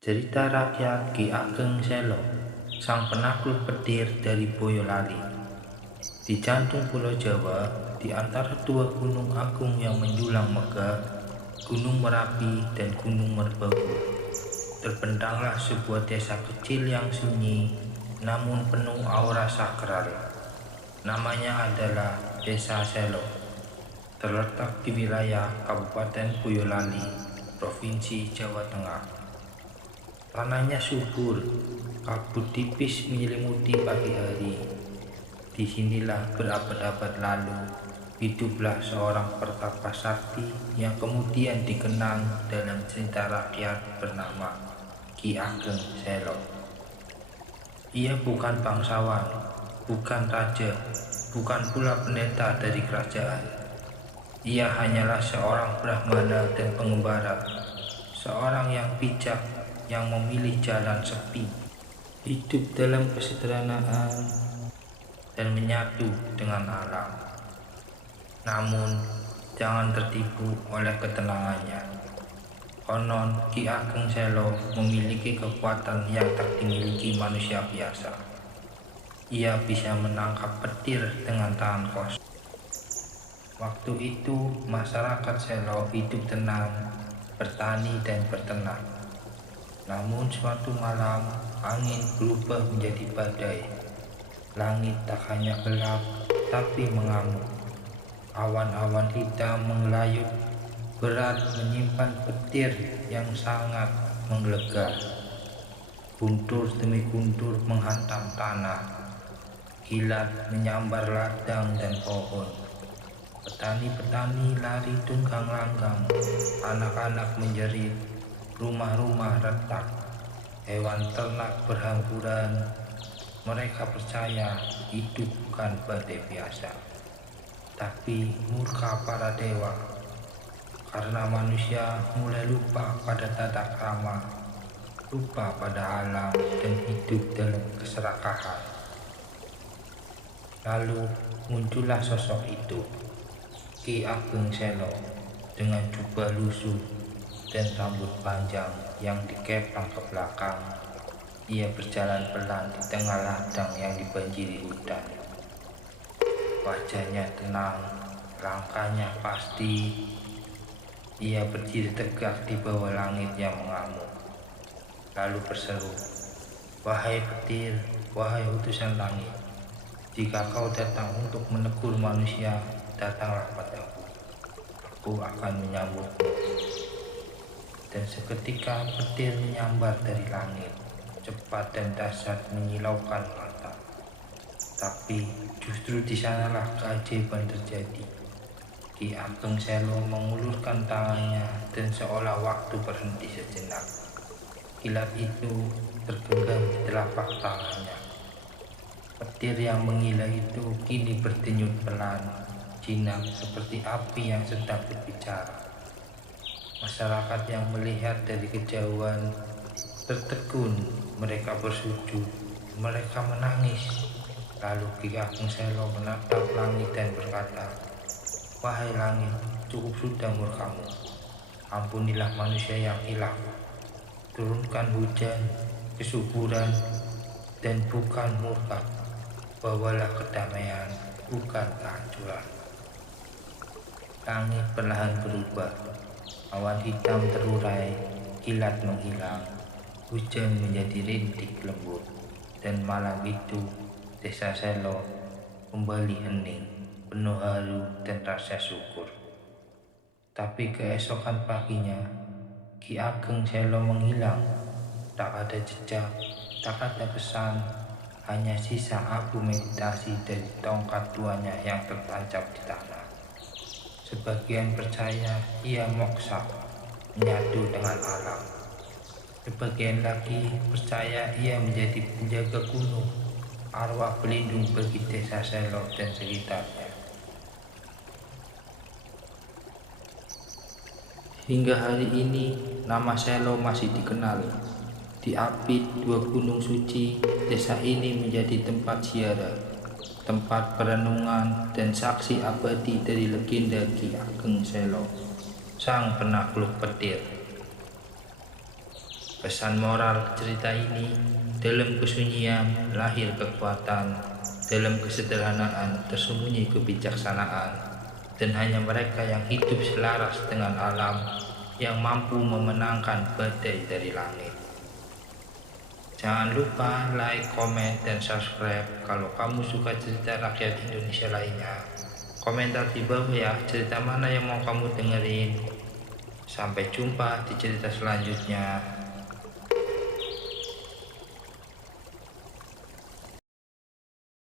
Cerita rakyat Ki Ageng Selo, sang penakluk petir dari Boyolali. Di jantung Pulau Jawa, di antara dua gunung agung yang menjulang megah, Gunung Merapi dan Gunung Merbabu, terbentanglah sebuah desa kecil yang sunyi namun penuh aura sakral. Namanya adalah Desa Selo, terletak di wilayah Kabupaten Boyolali, Provinsi Jawa Tengah. Tanahnya subur, kabut tipis menyelimuti pagi hari. Disinilah berabad-abad lalu hiduplah seorang pertapa sakti yang kemudian dikenang dalam cerita rakyat bernama Ki Ageng Selo. Ia bukan bangsawan, bukan raja, bukan pula pendeta dari kerajaan. Ia hanyalah seorang brahmana dan pengembara, seorang yang bijak yang memilih jalan sepi, hidup dalam kesederhanaan dan menyatu dengan alam. Namun, jangan tertipu oleh ketenangannya. Konon Ki Ageng Selo memiliki kekuatan yang tak dimiliki manusia biasa. Ia bisa menangkap petir dengan tangan kosong. Waktu itu, masyarakat Selo hidup tenang, bertani dan berternak. Namun suatu malam, angin berubah menjadi badai. Langit tak hanya gelap, tapi mengamuk. Awan-awan hitam mengelayut, berat menyimpan petir yang sangat menggelegar. Guntur demi guntur menghantam tanah. Kilat menyambar ladang dan pohon. Petani-petani lari tunggang langgang, anak-anak menjerit, rumah-rumah retak, hewan ternak berhamburan. Mereka percaya itu bukan badai biasa, tapi murka para dewa, karena manusia mulai lupa pada tata krama, lupa pada alam dan hidup dalam keserakahan. Lalu muncullah sosok itu, Ki Ageng Selo, dengan jubah lusuh dan rambut panjang yang dikepang ke belakang. Ia berjalan pelan di tengah ladang yang dibanjiri hutan. Wajahnya tenang, langkahnya pasti. Ia berdiri tegak di bawah langit yang mengamuk, lalu berseru, "Wahai petir, wahai utusan langit, jika kau datang untuk menegur manusia, datanglah padaku. Aku akan menyambutmu." Dan seketika petir menyambar dari langit, cepat dan dahsyat menyilaukan mata. Tapi justru di sanalah keajaiban terjadi. Ki Ageng Selo mengulurkan tangannya dan seolah waktu berhenti sejenak. Kilat itu tergenggam di telapak tangannya. Petir yang menggila itu kini berdenyut pelan, jinak seperti api yang sedang berbicara. Masyarakat yang melihat dari kejauhan tertegun, mereka bersujud, mereka menangis. Lalu Ki Ageng Selo menatap langit dan berkata, "Wahai langit, cukup sudah murkamu. Ampunilah manusia yang hilaf. Turunkan hujan, kesuburan, dan bukan murka. Bawalah kedamaian, bukan kehancuran." Langit perlahan berubah. Awan hitam terurai, kilat menghilang, hujan menjadi rintik lembut, dan malam itu Desa Selo kembali hening, penuh haru dan rasa syukur. Tapi keesokan paginya, Ki Ageng Selo menghilang. Tak ada jejak, tak ada pesan, hanya sisa abu meditasi dari tongkat tuanya yang tertancap di tanah. Sebagian percaya ia moksa, menyatu dengan alam. Sebagian lagi percaya ia menjadi penjaga gunung, arwah pelindung bagi Desa Selo dan sekitarnya. Hingga hari ini, nama Selo masih dikenal. Diapit dua gunung suci, desa ini menjadi tempat ziarah, tempat perenungan dan saksi abadi dari legenda Ki Ageng Selo, sang penakluk petir. Pesan moral cerita ini, dalam kesunyian lahir kekuatan, dalam kesederhanaan tersembunyi kebijaksanaan, dan hanya mereka yang hidup selaras dengan alam yang mampu memenangkan badai dari langit. Jangan lupa like, komen, dan subscribe kalau kamu suka cerita rakyat Indonesia lainnya. Komentar di bawah ya, cerita mana yang mau kamu dengerin. Sampai jumpa di cerita selanjutnya.